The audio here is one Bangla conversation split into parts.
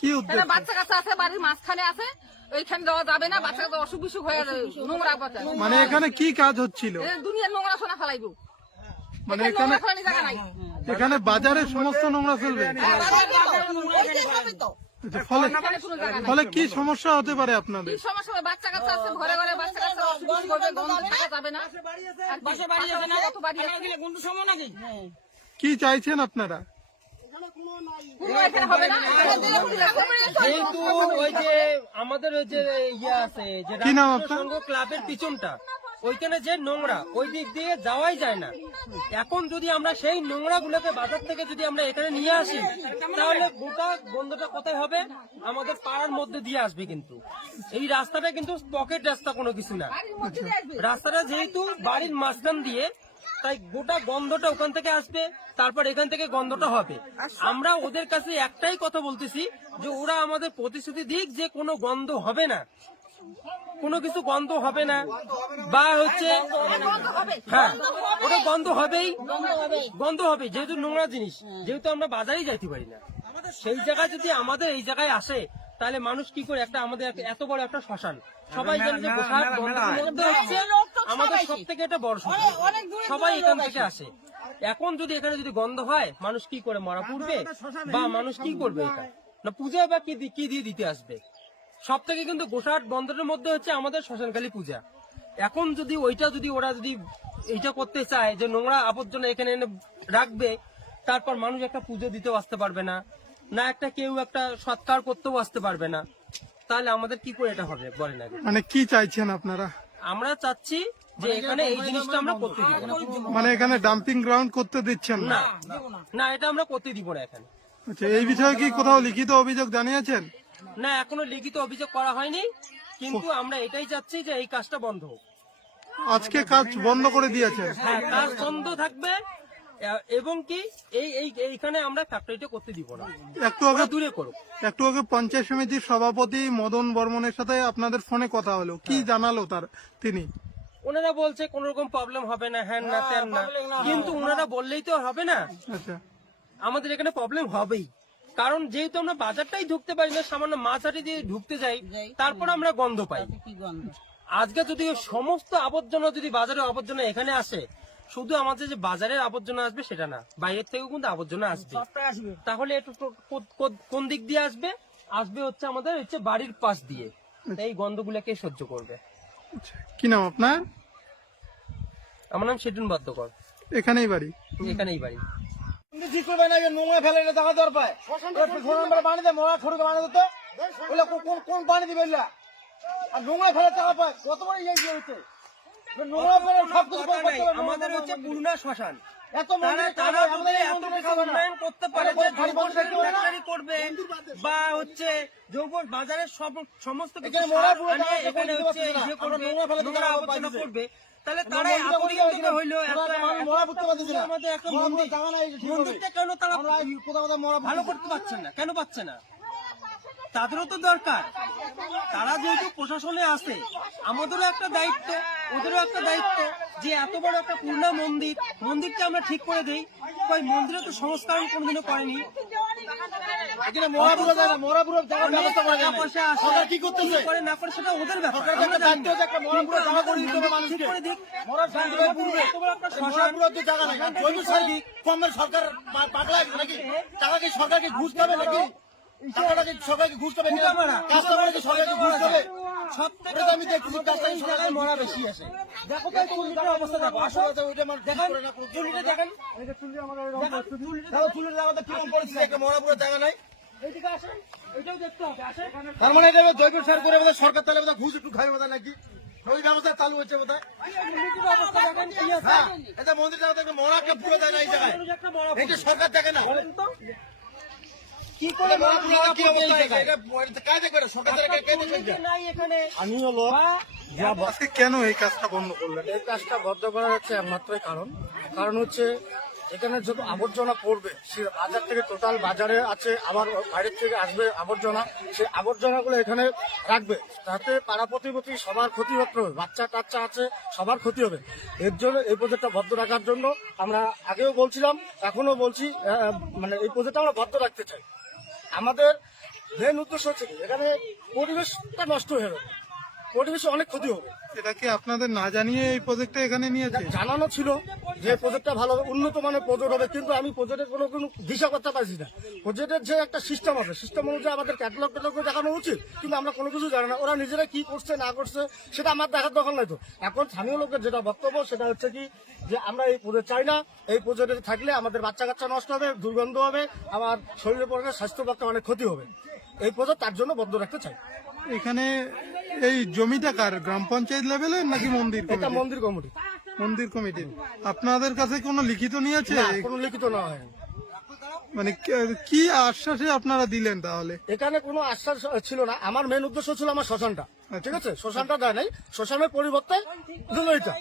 কি বাচ্চা কাচ্চা আছে বাড়ির মাঝখানে আছে ওইখানে দেওয়া যাবে না বাচ্চা কাচ্চা অসুখ বিসুখ হয়ে নোংরা বাচ্চা মানে এখানে কি কাজ হচ্ছিল? এ দুনিয়ার নোংরা সোনা ফেলাইবো। মানে এখানে এখানে নোংরা ফেলানি জায়গা নাই। এখানে বাজারে সমস্ত নোংরা চলবে আচ্ছা, ফলে এখানে কোনো জায়গা নাই। ফলে কি সমস্যা হতে পারে আপনাদের? সমস্যা বাচ্চা কাচ্চা আছে ঘরে ঘরে বাচ্চা কাচ্চা যাবে না। আর বাসা বাড়ি আছে না? কত বাড়ি আছে কি চাইছেন আপনারা? কোনো এখানে হবে না? যেহেতু ওই যে আমাদের ওই যে ইয়ে আছে যে ক্লাবের পিছনটা ওইখানে যে নোংরা ওই দিক দিয়ে যাওয়াই যায় না। এখন যদি আমরা সেই নোংরা গুলোকে বাজার থেকে যদি আমরা এখানে নিয়ে আসি তাহলে গোটা বন্ধটা কোথায় হবে? আমাদের পাড়ার মধ্যে দিয়ে আসবে কিন্তু। এই রাস্তাটা কিন্তু পকেট রাস্তা কোনো কিছু না। রাস্তাটা যেহেতু বাড়ির মাঝখান দিয়ে তাই গোটা গন্ধটা ওখান থেকে আসবে তারপর এখান থেকে গন্ধটা হবে। আমরা ওদের কাছে একটাই কথা বলতেছি যে ওরা আমাদের প্রতিশ্রুতি দিক যে কোনো গন্ধ হবে না। কোনো কিছু গন্ধ হবে না। বা হচ্ছে হ্যাঁ ওটা গন্ধ হবেই। গন্ধ হবে যেহেতু নোংরা জিনিস যেহেতু আমরা বাজারেই যাইতে পারি না। সেই জায়গায় যদি আমাদের এই জায়গায় আসে তাহলে মানুষ কি করে? একটা আমাদের এত বড় একটা শ্মশান। সবাই জানে যে হচ্ছে আমাদের সব থেকে একটা বড় শ্মশান সবাই এখান থেকে আসে। এখন যদি এখানে যদি গন্ধ হয় মানুষ কি করে মরা পড়বে? বা মানুষ কি করবে এটা? না পূজা বা কি কি দিয়ে দিতে আসবে? সব থেকে কিন্তু গোসাট বন্দরের মধ্যে হচ্ছে আমাদের শ্মশানকালী পূজা। এখন যদি ওইটা যদি ওরা যদি এইটা করতে চায় যে নোংরা আবর্জনা এখানে এনে রাখবে তারপর মানুষ একটা পুজো দিতেও আসতে পারবে না না একটা কেউ একটা সৎকার করতেও আসতে পারবে না তাহলে আমাদের কি করে এটা হবে? বলেন আগে। মানে কি চাইছেন আপনারা? আমরা চাচ্ছি যে এখানে এই জিনিসটা আমরা করতে দিব। না মানে এখানে ডাম্পিং গ্রাউন্ড করতে দিচ্ছেন না? না না এটা আমরা করতে দিব না এখানে। আচ্ছা এই বিষয়ে কি কোথাও লিখিত অভিযোগ জানিয়েছেন? না এখনও লিখিত অভিযোগ করা হয়নি কিন্তু আমরা এটাই চাচ্ছি যে এই কাজটা বন্ধ হোক। আজকে কাজ বন্ধ করে দিয়েছে হ্যাঁ কাজ বন্ধ থাকবে এবং কি এই এই এইখানে আমরা ফ্যাক্টরিটা করতে দিব না। একটু আগে দূরে করো একটু আগে পঞ্চায়েত সমিতির সভাপতি মদন বর্মনের সাথে আপনাদের ফোনে কথা হলো। কি জানালো তার তিনি? ওনারা বলছে কোন রকম প্রবলেম হবে না হ্যান না ত্যান না। কিন্তু ওনারা বললেই তো হবে না। আচ্ছা। আমাদের এখানে প্রবলেম হবেই। কারণ যেহেতু আমরা বাজারটাই ঢুকতে পারি না সামান্য মাছাটি দিয়ে ঢুকতে যাই তারপর আমরা গন্ধ পাই। আজকে যদি সমস্ত আবর্জনা যদি বাজারের আবর্জনা এখানে আসে শুধু আমাদের যে বাজারের আবর্জনা আসবে সেটা না বাইরের থেকেও কিন্তু আবর্জনা আসবে। তাহলে একটু কোন দিক দিয়ে আসবে? আসবে হচ্ছে আমাদের হচ্ছে বাড়ির পাশ দিয়ে। এই গন্ধগুলোকে সহ্য করবে। কি নাম আপনার? আমার নাম সেটুন বাদ্যকর এখানেই বাড়ি? এখানেই বাড়ি। ঠিক করবে না নোংরা ফেলে এটা দেখা দরকার? পানি দেয় মরা খড়ুকে পানি দিতে কোন- কোন কোন পানি দিবে? আর নোংরা ফেলে টাকা পায় কত বড় ইয়ে হচ্ছে আমাদের হচ্ছে পুরুনা শ্মশান এত। উন্নয়ন করতে পারে করবে বা হচ্ছে যৌবন বাজারের সব সমস্ত কিছু এখানে হচ্ছে ইয়ে করবে, নোংরা আবর্জনা করবে তাহলে তারা এতদিন। হইল একটা-। আমাদের মন্দির। মন্দিরটা কেন তারা ভালো করতে না কেন পাচ্ছে না তাদেরও তো দরকার। তারা যেহেতু প্রশাসনে আছে আমাদেরও একটা দায়িত্ব ওদেরও একটা দায়িত্ব যে এত বড় একটা পূর্ণা মন্দির মন্দিরটা আমরা ঠিক করে দিই। ওই মন্দিরে তো সংস্কার কোনোদিনও করেনি। সরকার কি পাগলা নাকি? টাকা সরকারকে ঘুষ দেবে নাকি? টাকাটা কি ঘুষ দেবে? কি দেবে? আমি কি মরা বেশি আসে দেখো অবস্থা দেখো। আসলে তো ওইটা আমার দেখেন পুরো জায়গা নাই? এইদিকে আসেন এটাও দেখতে হবে। আসেন তার মানে এটা জৈব সার করে বোধহয় সরকার তাহলে বোধহয় ঘুষ একটু খাবে বোধহয় নাকি? ওই ব্যবস্থা চালু হচ্ছে বোধহয়। কি আছে হ্যাঁ এটা মন্দির জায়গা থেকে মরাকে পুরো দেয় না এই জায়গায়। এটা সরকার দেখে না। কি করে মরা মানুষ কি অবস্থা এটা এটা করে সরকার থেকে একটা কে চুল্লি নাই এখানে আমি হলো বা আজকে কেন এই কাজটা বন্ধ করলেন? এই কাজটা বদ্ধ করার হচ্ছে একমাত্রই কারণ। কারণ হচ্ছে এখানে যত আবর্জনা পড়বে সে বাজার থেকে টোটাল বাজারে আছে আবার বাইরের থেকে আসবে আবর্জনা সেই আবর্জনাগুলো এখানে রাখবে। তাতে পাড়া প্রতিপতি সবার ক্ষতি হবে বাচ্চা টাচ্চা আছে সবার ক্ষতি হবে। এর জন্য এই প্রজেক্টটা বদ্ধ রাখার জন্য আমরা আগেও বলছিলাম এখনও বলছি মানে এই প্রজেক্টটা আমরা বদ্ধ রাখতে চাই। আমাদের মেন উদ্দেশ্য হচ্ছে এখানে পরিবেশটা নষ্ট হয়ে পরিবেশে অনেক ক্ষতি হবে। এটা কি আপনাদের না জানিয়ে এই প্রজেক্টটা এখানে নিয়েছে? জানানো ছিল যে প্রজেক্টটা ভালো হবে উন্নত মানের প্রজেক্ট হবে কিন্তু আমি প্রজেক্টের কোনো কোনো দিশা করতে পারছি না। প্রজেক্টের যে একটা সিস্টেম আছে সিস্টেম অনুযায়ী আমাদের ক্যাটালগ ট্যাটালগ দেখানো উচিত কিন্তু আমরা কোনো কিছু জানি না। ওরা নিজেরা কি করছে না করছে সেটা আমার দেখার দরকার নাই তো। এখন স্থানীয় লোকের যেটা বক্তব্য সেটা হচ্ছে কি যে আমরা এই প্রজেক্ট চাই না। এই প্রজেক্টে থাকলে আমাদের বাচ্চা কাচ্চা নষ্ট হবে দুর্গন্ধ হবে আমার শরীরের পরে স্বাস্থ্য পক্ষে অনেক ক্ষতি হবে। এই প্রজেক্ট তার জন্য বন্ধ রাখতে চাই। এখানে এই জমিটা কার? গ্রাম পঞ্চায়েত লেভেলের নাকি মন্দির এটা কমিটি মন্দির কমিটি মন্দির কমিটির আপনাদের কাছে কোনো লিখিত নিয়েছে কোনো লিখিত না হয়। মানে কি- আশ্বাসে আপনারা দিলেন তাহলে? এখানে কোনো আশ্বাস ছিল না। আমার মেন উদ্দেশ্য ছিল আমার শ্মশানটা। ঠিক আছে? শ্মশানটা দেয় নাই। শ্মশানের পরিবর্তে এটা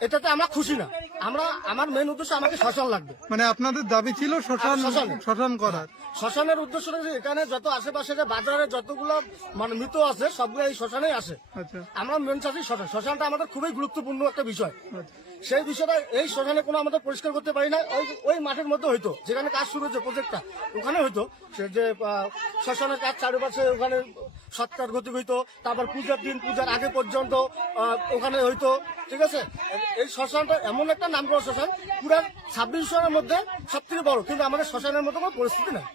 এটাতে আমরা খুশি না। আমরা আমার মেন উদ্দেশ্য আমাকে শ্মশান লাগবে। মানে আপনাদের দাবি ছিল শ্মশান শ্মশান। শ্মশান করার। শ্মশানের উদ্দেশ্য হচ্ছে এখানে যত আশেপাশে যে বাজারে যতগুলো মানে মৃত আছে সবগুলো এই শ্মশানেই আসে। আচ্ছা। আমরা মেন চাষি শ্মশান। শ্মশানটা আমাদের খুবই গুরুত্বপূর্ণ একটা বিষয়। আচ্ছা। সেই বিষয়টা এই শ্মশানে কোনো আমাদের পরিষ্কার করতে পারি না। ওই ওই মাঠের মধ্যে হইতো যেখানে কাজ শুরু হয়েছে প্রজেক্টটা ওখানে হইতো সে যে শ্মশানের কাজ চারিপাশে ওখানে সৎকার গতি হইতো তারপর পূজার দিন, পূজার আগে পর্যন্ত ওখানে হইতো ঠিক আছে? এই শ্মশানটা এমন একটা নাম করা শ্মশান, পুরা ছাব্বিশ শ্মশানের মধ্যে সব থেকে বড়, কিন্তু আমাদের শ্মশানের মতো কোনো পরিস্থিতি নাই।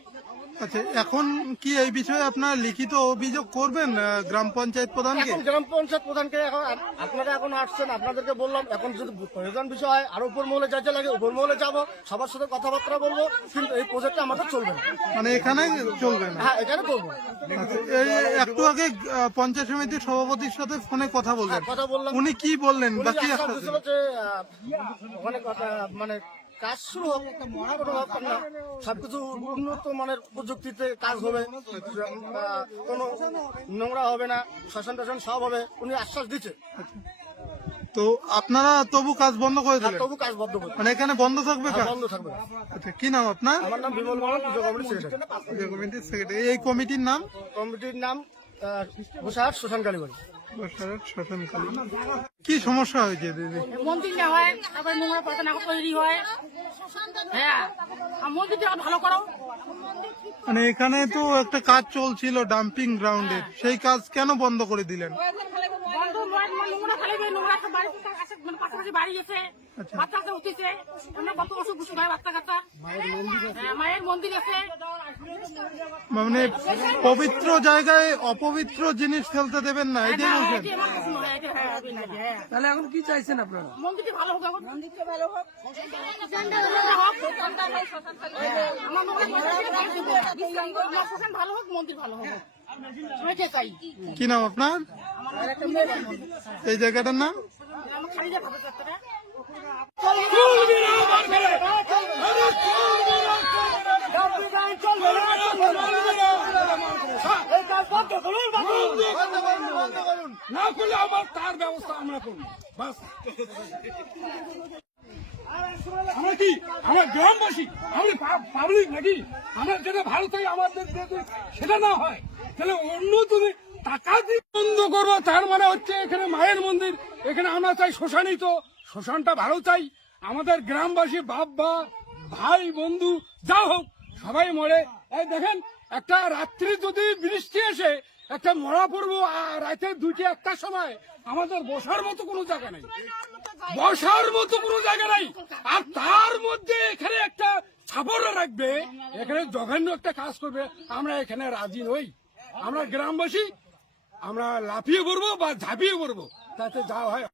আচ্ছা এখন কি এই বিষয়ে আপনার লিখিত অভিযোগ করবেন গ্রাম পঞ্চায়েত প্রধানকে? এখন গ্রাম পঞ্চায়েত প্রধানকে এখন আপ- আপনারা এখন আসছেন আপনাদেরকে বললাম এখন যদি প্রয়োজন বিষয় হয় আর উপর মহলে যাইতে লাগে উপর মহলে যাব সবার সাথে কথাবার্তা বলব কিন্তু এই প্রজেক্টটা আমাদের চলবে না। মানে এখানে চলবে না? হ্যাঁ এখানে করব আচ্ছা, এই একটু আগে পঞ্চায়েত সমিতির সভাপতির সাথে ফোনে কথা বললেন। হ্যাঁ, কথা বললাম। উনি কি বললেন বাকি যে মানে কাজ শুরু হোক কোনো ব্যাপার না সবকিছু উন্নত মানের প্রযুক্তিতে কাজ হবে। কোনো নোংরা হবে না শ্মশান টাশান সব হবে। উনি আশ্বাস দিচ্ছে তো আপনারা তবু কাজ বন্ধ করে আর দিলেন? তবু কাজ বন্ধ করে মানে এখানে বন্ধ থাকবে কাজ? বন্ধ থাকবে। আচ্ছা কি নাম আপনার? আমার নাম বিমল বর্মন পুজো কমিটির সেক্রেটারি কমিটির সেক্রেটারি এই কমিটির নাম? কমিটির নাম গোসাহাট শ্মশান কালীবাড়ি। কি সমস্যা হয়েছে দিদি? মন্দিরটা হয় তারপরে নোংরা পায়খানা তৈরি হয়। হ্যাঁ মন্দিরটা ভালো করো। মানে এখানে তো একটা কাজ চলছিল ডাম্পিং গ্রাউন্ডের সেই কাজ কেন বন্ধ করে দিলেন? নোংরা ফেলে দেয়, নোংরা একটা বাড়ি মানে পাশাপাশি বাড়ি গেছে বাচ্চা কাচ্চা উঠেছে আমরা কত অসুখ বিসুখ হয় বাচ্চা কাচ্চা মায়ের মন্দির আছে। মানে পবিত্র জায়গায় অপবিত্র জিনিস ফেলতে দেবেন না এটাই হ্যাঁ, বলছেন। হয়। তাহলে এখন কি চাইছেন আপনারা? মন্দিরটি ভালো হোক এখন। মন্দিরটা ভালো হোক। আমার ভালো হোক মন্দির ভালো হোক। কি নাম আপনার? এই জায়গাটার নাম? না করলে আবার তার ব্যবস্থা আমরা করব আমরা কি? আমরা গ্রামবাসী? আমরা পাবলিক নাকি? আমরা যেটা ভালো চাই আমাদের সেটা না হয়। তাহলে অন্য তুমি টাকা দিয়ে বন্ধ করব তার মানে হচ্ছে এখানে মায়ের মন্দির, এখানে আমরা চাই শ্মশানই তো, শ্মশানটা ভালো চাই। আমাদের গ্রামবাসী বাপ বা ভাই, বন্ধু, যা হোক, সবাই মরে। এই দেখেন, একটা রাত্রি যদি বৃষ্টি এসে, একটা মরা পড়ব রাতে দুইটা একটা সময়, আমাদের বসার মতো কোনো জায়গা নেই। বসার মতো কোনো জায়গা নাই। আর তার মধ্যে এখানে একটা ছাপড়া রাখবে, এখানে জঘন্য একটা কাজ করবে, আমরা এখানে রাজি নই। আমরা গ্রামবাসী, আমরা লাফিয়ে পড়ব বা ঝাঁপিয়ে পড়ব, তাতে যা হয়।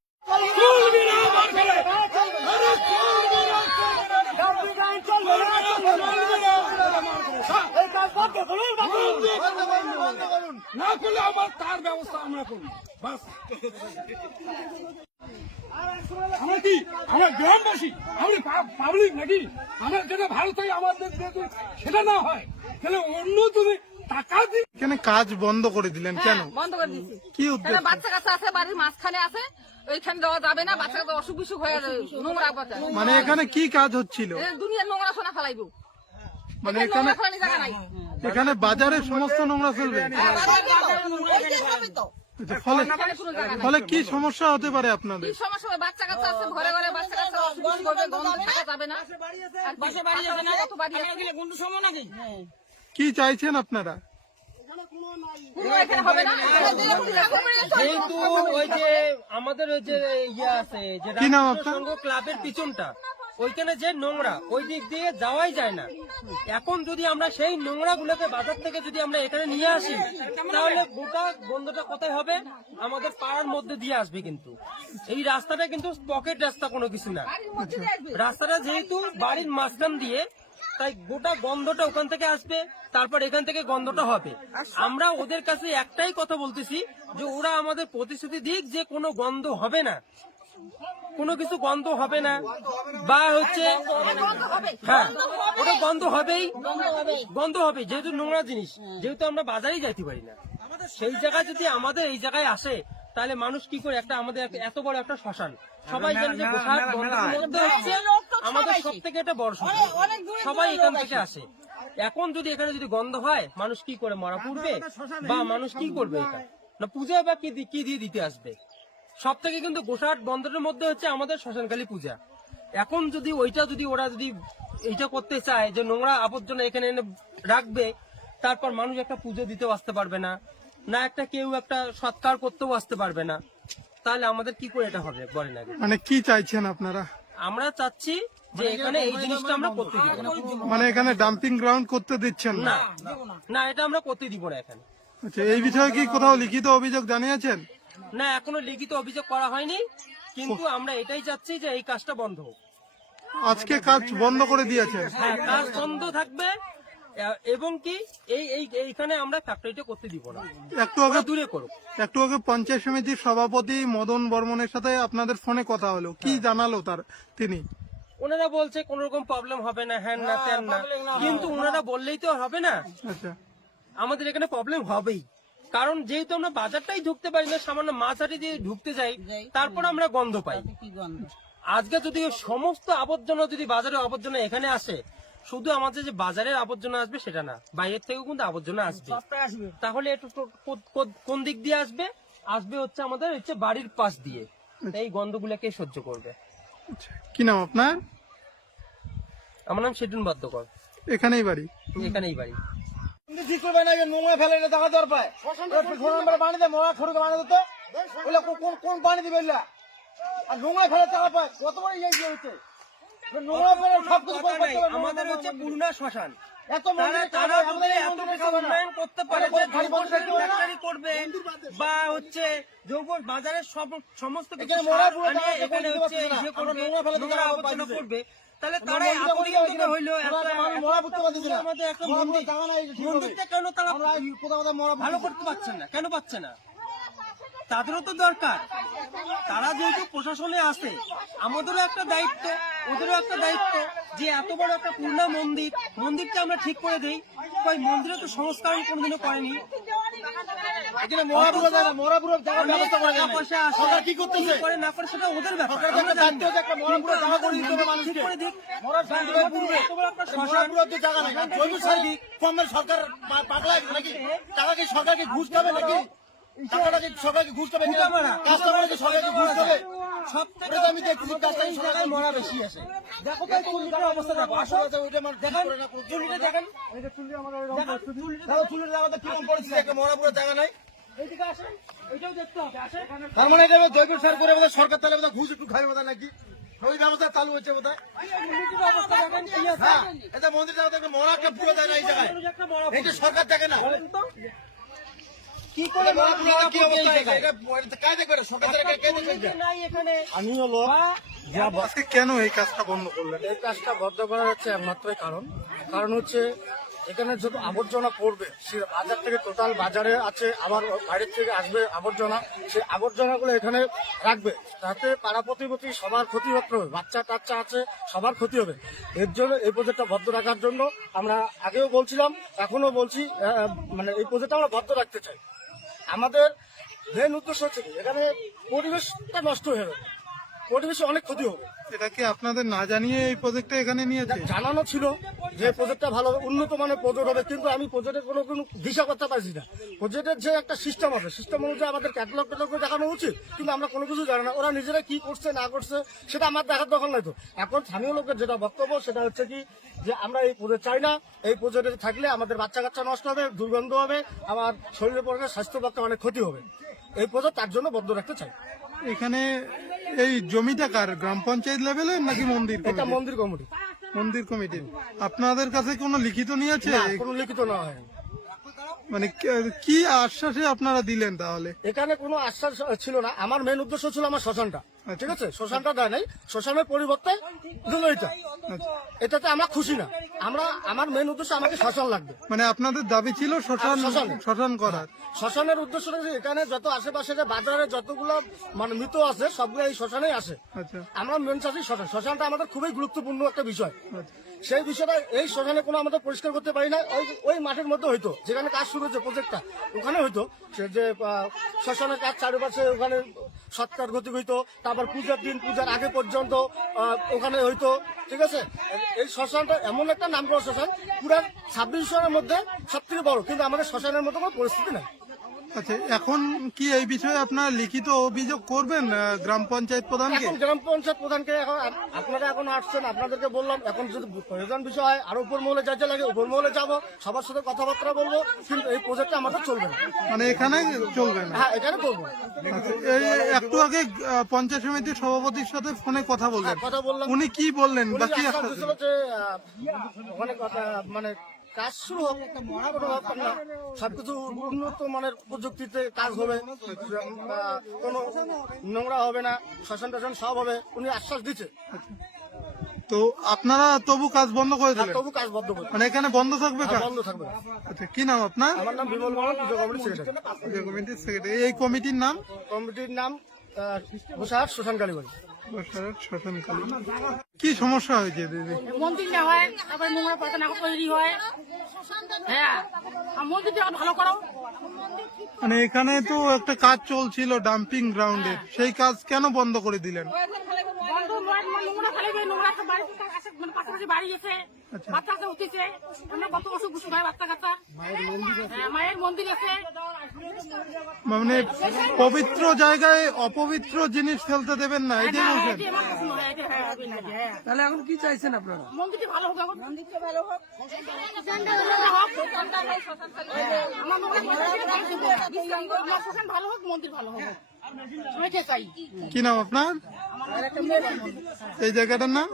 না আমার তার ব্যবস্থা আমরা করব। আমরা কি? আমরা গ্রামবাসী। যেটা ভালো আমাদের সেটা না হয়। তাহলে অন্য তুমি টাকা দিয়ে এখানে কাজ বন্ধ করে দিলেন কেন? হ্যাঁ, বন্ধ করে দিয়েছি। কি এখানে উদ্দেশ্য? বাচ্চা কাচ্চা আছে বাড়ির মাঝখানে আছে ওইখানে দেওয়া যাবে না বাচ্চা কাচ্চা অসুখ বিসুখ হয়ে যাবে, নোংরা বাচ্চা মানে এখানে কি কাজ হচ্ছিল? এ দুনিয়ার নোংরা সোনা ফেলাইবো। মানে এখানে এখানে নোংরা ফেলানি জায়গা নাই। এখানে বাজারের সমস্ত নোংরা ফেলবে আচ্ছা, ফলে কোনো কি সমস্যা হতে পারে আপনাদের? সমস্যা বাচ্চা কাচ্চা আছে ঘরে ঘরে বাচ্চা কাচ্চা অসুখ হবে গন্ধ থাকা যাবে না। আর পাশে বাড়ি আছে না কত বাড়ি আছে কি চাইছেন আপনারা? যেহেতু ওই যে আমাদের ওই যে ইয়ে আছে যে কি নাম আপনার? সংঘ ক্লাবের পিছনটা ওইখানে যে নোংরা ওই দিক দিয়ে যাওয়াই যায় না। এখন যদি আমরা সেই নোংরা গুলোকে বাজার থেকে যদি আমরা এখানে নিয়ে আসি তাহলে গোটা কোথায় হবে? আমাদের পাড়ার মধ্যে দিয়ে আসবে কিন্তু। এই রাস্তাটা কিন্তু পকেট রাস্তা কোনো কিছু না। রাস্তাটা যেহেতু বাড়ির মাঝখান দিয়ে তাই গোটা গন্ধটা ওখান থেকে আসবে তারপর এখান থেকে গন্ধটা হবে। আমরা ওদের কাছে একটাই কথা বলতেছি যে ওরা আমাদের প্রতিশ্রুতি দিক যে কোনো গন্ধ হবে না। কোনো কিছু গন্ধ হবে না। বা হচ্ছে হ্যাঁ ওটা গন্ধ হবেই। গন্ধ হবে যেহেতু নোংরা জিনিস যেহেতু আমরা বাজারেই যাইতে পারি না। সেই জায়গায় যদি আমাদের এই জায়গায় আসে তাহলে মানুষ কি করে? একটা আমাদের এত বড় একটা শ্মশান। সবাই জানে যে মধ্যে হচ্ছে আমাদের সব থেকে একটা বড় শ্মশান। সবাই এখান থেকে আসে। এখন যদি এখানে যদি গন্ধ হয় মানুষ কি করে মরা পড়বে? বা মানুষ কি করবে এটা না পূজা বা কি কি দিয়ে দিতে আসবে? সব থেকে কিন্তু গোসাট বন্দরের মধ্যে হচ্ছে আমাদের শ্মশানকালী পূজা। এখন যদি ওইটা যদি ওরা যদি এইটা করতে চায় যে নোংরা আবর্জনা এখানে এনে রাখবে তারপর মানুষ একটা পুজো দিতেও আসতে পারবে না। না একটা কেউ একটা সৎকার করতেও আসতে পারবে না। তাহলে আমাদের কি করে এটা হবে? বলেন আগে। মানে কি চাইছেন আপনারা? আমরা চাচ্ছি যে এখানে এই জিনিসটা আমরা করতে দিব। না মানে এখানে ডাম্পিং গ্রাউন্ড করতে দিচ্ছেন না? না। না এটা আমরা করতে দিব না এখানে। আচ্ছা এই বিষয়ে কি কোথাও লিখিত অভিযোগ জানিয়েছেন? না এখনও লিখিত অভিযোগ করা হয়নি। কিন্তু আমরা এটাই চাচ্ছি যে এই কাজটা বন্ধ হোক। আজকে কাজ বন্ধ করে দিয়েছেন? হ্যাঁ কাজ বন্ধ থাকবে। এবং কি এই এই এইখানে আমরা ফ্যাক্টরিটা করতে দিব না। একটু আগে দূরে করো। একটু আগে পঞ্চায়েত সমিতির সভাপতি মদন বর্মনের সাথে আপনাদের ফোনে কথা হলো। কি জানালো তার তিনি? ওনারা বলছে কোন রকম প্রবলেম হবে না হ্যান না ত্যান না। কিন্তু ওনারা বললেই তো হবে না। আচ্ছা। আমাদের এখানে প্রবলেম হবেই। কারণ যেহেতু আমরা বাজারটাই ঢুকতে পারি না সামান্য মাছ হাটি দিয়ে ঢুকতে যাই তারপর আমরা গন্ধ পাই। আজকে যদি সমস্ত আবর্জনা যদি বাজারের আবর্জনা এখানে আসে শুধু আমাদের যে বাজারের আবর্জনা আসবে সেটা না বাইরের থেকেও কিন্তু আবর্জনা আসবে। তাহলে একটু কোন দিক দিয়ে আসবে? আসবে হচ্ছে আমাদের হচ্ছে বাড়ির পাশ দিয়ে। এই গন্ধগুলোকে সহ্য করবে। আচ্ছা কি নাম আপনার? আমার নাম সেটুন বাদ্যকর। এখানেই বাড়ি? এখানেই বাড়ি। ঠিক করবে না যে নোংরা ফেলে এটা দেখা দরকার। পায় শ্মশান পানি দেয় মরা খড়ুকে পানি দিত। কোন কোন পানি দিবে? আর নোংরা ফেলে টাকা পায়। কত বড় ইয়ে হচ্ছে আমাদের হচ্ছে। শ্মশান এত তারা। উন্নয়ন করতে পারে যে করবে বা হচ্ছে বাজারের সব সমস্ত কিছু এখানে হচ্ছে নোংরা আবর্জনা করবে তাহলে তারা। হইল একটা-। আমাদের মন্দির কেন তারা ভালো করতে পারছে না কেন পাচ্ছে না তাদেরও তো দরকার তারা যেহেতু প্রশাসনে আছে আমাদেরও একটা দায়িত্ব ওদেরও একটা দায়িত্ব যে এত বড় একটা পূর্ণ মন্দির মন্দিরটা আমরা ঠিক করে দিই কই মন্দিরে তো সংস্কার কোনোদিনও করেনি সরকার কি করতেছে? করে না করে সেটা ওদের ব্যাপার সরকারের আমরা একটা জানি দায়িত্ব না। আছে, একটা মরা পুরো কিন্তু জায়গা করে আমাদের দিতে হবে মন্দির ঠিক মানুষকে। করে দিক। মরা বা শান্তিভাবে আমাদের পুরবে। এত বড় একটা মরা শ্মশান, পুরো তো জায়গা নাই। জৈব সার ফর্মের সরকার পা- পাগলা আছে নাকি? টাকা কি সরকার কি ঘুষ খাবে নাকি? টাকাটা কি সরকার কি ঘুষ খাবে? ফুটা মারা। কাস্টমার কি সরকার কি ঘুষ খাবে? সব থেকে ওটা তো আমি এই সরকার মরা বেশি আসে দেখো চুল্লিটার অবস্থা দেখো। আসো। ওইটা আমার দেখেন চুল্লিটা দেখেন। কীরকম পরিস্থিতি, একটা মরা পুরো জায়গা নাই। এইদিকে আসেন এইটাও দেখতে হবে। আসেন। তার মানে এটা জৈব সার করে সরকার তাহলে ঘুষ একটু খাবে বোধহয় নাকি? ওই ব্যবস্থা চালু হচ্ছে আছে। হ্যাঁ এটা মন্দির মরা একটা পুরো দেয় না এই জায়গায়। এইটা সরকার দেখে না। কি করে মরা মরা কি অবস্থা এটা এটা করে সরকার থেকে একটা কে পরিবেশ দেখে নাই এখানে? আমি হলো বা আজকে কেন এই কাজটা বন্ধ করলেন? এই কাজটা বদ্ধ করার হচ্ছে একমাত্রই কারণ। কারণ হচ্ছে এখানে যত আবর্জনা পড়বে সে বাজার থেকে টোটাল বাজারে আছে আবার বাইরের থেকে আসবে আবর্জনা সেই আবর্জনাগুলো এখানে রাখবে। তাতে পাড়া প্রতিপতি সবার ক্ষতি হতে হবে বাচ্চা টাচ্চা আছে সবার ক্ষতি হবে। এর জন্য এই প্রজেক্টটা বদ্ধ রাখার জন্য আমরা আগেও বলছিলাম এখনও বলছি মানে এই প্রজেক্টটা আমরা বদ্ধ রাখতে চাই। আমাদের মেন উদ্দেশ্য হচ্ছে এখানে পরিবেশটা নষ্ট হয়ে যাবে। পরিবেশে অনেক ক্ষতি হবে। এটা কি আপনাদের না জানিয়ে এই প্রজেক্টটা এখানে নিয়েছে জানানো ছিল যে প্রজেক্টটা ভালো হবে উন্নত মানের প্রজেক্ট হবে কিন্তু আমি প্রজেক্টের কোনো কোনো দিশা করতে পারছি না। প্রজেক্টের যে একটা সিস্টেম আছে সিস্টেম অনুযায়ী আমাদের ক্যাটালগ ট্যাটালগ দেখানো উচিত কিন্তু আমরা কোনো কিছু জানি না ওরা নিজেরা কি করছে না করছে সেটা আমার দেখার দখল নাই তো। এখন স্থানীয় লোকের যেটা বক্তব্য সেটা হচ্ছে কি যে আমরা এই প্রজেক্ট চাই না এই প্রজেক্টে থাকলে আমাদের বাচ্চা কাচ্চা নষ্ট হবে দুর্গন্ধ হবে আমার শরীরের পরে স্বাস্থ্য পক্ষে অনেক ক্ষতি হবে। এই প্রজেক্ট তার জন্য বন্ধ রাখতে চাই। এখানে এই জমিটা কার? গ্রাম পঞ্চায়েত লেভেলে নাকি মন্দির মন্দির কমিটি? মন্দির কমিটি মন্দির কমিটির আপনাদের কাছে কোনো লিখিত নিয়েছে আছে? কোনো লিখিত না হয়নি মানে কি- আশ্বাসে আপনারা দিলেন তাহলে? এখানে কোনো আশ্বাস ছিল না। আমার মেন উদ্দেশ্য ছিল আমার শ্মশানটা। ঠিক আছে? শ্মশানটা দেয় নাই। শ্মশানের পরিবর্তে এটা এটাতে আমরা খুশি না। আমরা আমার মেন উদ্দেশ্য আমাকে শ্মশান লাগবে। মানে আপনাদের দাবি ছিল শ্মশান শ্মশান। শ্মশান করার। শ্মশানের উদ্দেশ্য এখানে যত আশেপাশে যে বাজারে যতগুলো মানে মৃত আছে সবগুলো এই শ্মশানেই আসে। আচ্ছা। আমরা মেন চাষি শ্মশান। শ্মশানটা আমাদের খুবই গুরুত্বপূর্ণ একটা বিষয়। আচ্ছা। সেই বিষয়টা এই শ্মশানে কোনো আমাদের পরিষ্কার করতে পারি না। ওই ওই মাঠের মধ্যে হইতো, যেখানে কাজ শুরু হয়েছে প্রজেক্টটা ওখানে হইতো, সে যে শ্মশানের কাজ চারিপাশে ওখানে সৎকার গতি হইতো, তারপর পূজার দিন, পূজার আগে পর্যন্ত ওখানে হইতো, ঠিক আছে? এই শ্মশানটা এমন একটা নাম করা শ্মশান, পুরা ছাব্বিশ শ্মশানের মধ্যে সব থেকে বড়, কিন্তু আমাদের শ্মশানের মতো কোনো পরিস্থিতি নাই। আচ্ছা এখন কি এই বিষয়ে আপনারা লিখিত অভিযোগ করবেন গ্রাম পঞ্চায়েত প্রধানকে? এখন গ্রাম পঞ্চায়েত প্রধানকে এখন আপ- আপনারা এখন আসছেন আপনাদেরকে বললাম এখন যদি প্রয়োজন বিষয় হয় আর উপর মহলে যাইতে লাগে উপর মহলে যাব সবার সাথে কথাবার্তা বলব কিন্তু এই প্রজেক্টটা আমাদের চলবে না। মানে এখানে চলবে না? হ্যাঁ এখানে করব আচ্ছা, এই একটু আগে পঞ্চায়েত সমিতির সভাপতির সাথে ফোনে কথা বললেন। কথা বললাম। উনি কি বললেন? বাকি যে কথা মানে কাজ শুরু হোক কোনো ব্যাপার না সবকিছু উন্নত মানের প্রযুক্তিতে কাজ হবে কোনো নোংরা হবে না শ্মশান টাশন সব হবে উনি আশ্বাস দিচ্ছে তো আপনারা তবু কাজ বন্ধ করে দিলেন? তবু কাজ বন্ধ করে মানে এখানে বন্ধ থাকবে কাজ? বন্ধ থাকবে। আচ্ছা কি নাম আপনার? আমার নাম বিমল বর্মন পুজো কমিটির সেক্রেটারি পুজো কমিটির সেক্রেটারি এই কমিটির নাম? কমিটির নাম ঘোষাহাট শ্মশান কালীবাড়ি। কি সমস্যা হয়েছে দিদি? হয় তারপরে নোংরা তৈরি হয়। হ্যাঁ আর মন্দিরটা ভালো করো। মানে এখানে তো একটা কাজ চলছিল ডাম্পিং গ্রাউন্ডে সেই কাজ কেন বন্ধ করে দিলেন? নোংরা ফেলে দেয়, নোংরা সব বাড়ি থেকে আসে, মানে পাশাপাশি বাড়ি এসে, বাচ্চা কাচ্চা উঠেছে, আমরা কত অসুখ বিসুখ হয় বাচ্চা কাচ্চা। হ্যাঁ, মায়ের মন্দির আছে মানে পবিত্র জায়গায় অপবিত্র জিনিস ফেলতে দেবেন না এটাই হ্যাঁ, বলছেন এটাই আমার পছন্দ হয়, হয়, হ্যাঁ। তাহলে এখন কি চাইছেন আপনারা মন্দিরটি ভালো হোক এখন। ভালো হোক। হ্যাঁ, আমার মনে হয় মন্দিরটি ভালো হোক। আমার শ্মশান ভালো হোক মন্দির ভালো হোক কি নাম আপনার। এই জায়গাটার নাম?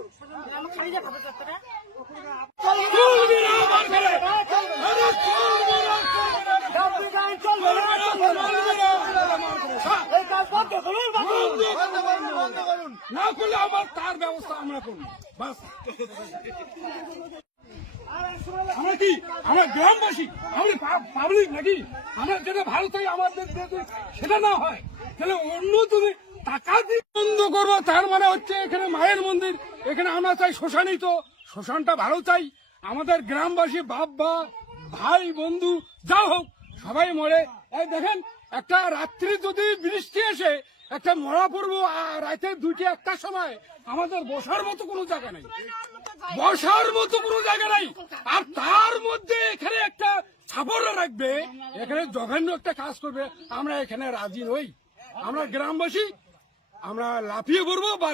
তার ব্যবস্থা আমরা করব কি? আমরা গ্রামবাসী? আমরা পাবলিক নাকি? আমরা যেটা ভালো চাই আমাদের সেটা না হয়। তাহলে অন্য তুমি টাকা দিয়ে বন্ধ করব তার মানে হচ্ছে এখানে মায়ের মন্দির, এখানে আমরা চাই শ্মশানই তো, শ্মশানটা ভালো চাই। আমাদের গ্রামবাসী বাপ বা ভাই, বন্ধু, যা হোক, সবাই মরে। এই দেখেন, একটা রাত্রি যদি বৃষ্টি এসে, একটা মরা পড়ব আর রাতে দুইটা একটার সময়, আমাদের বসার মতো কোনো জায়গা নেই। বসার মতো কোনো জায়গা নাই। আর তার মধ্যে এখানে একটা ছাপড়া রাখবে। এখানে জঘন্য একটা কাজ করবে। আমরা এখানে রাজি নই। আমরা গ্রামবাসী আমরা লাফিয়ে পড়ব বা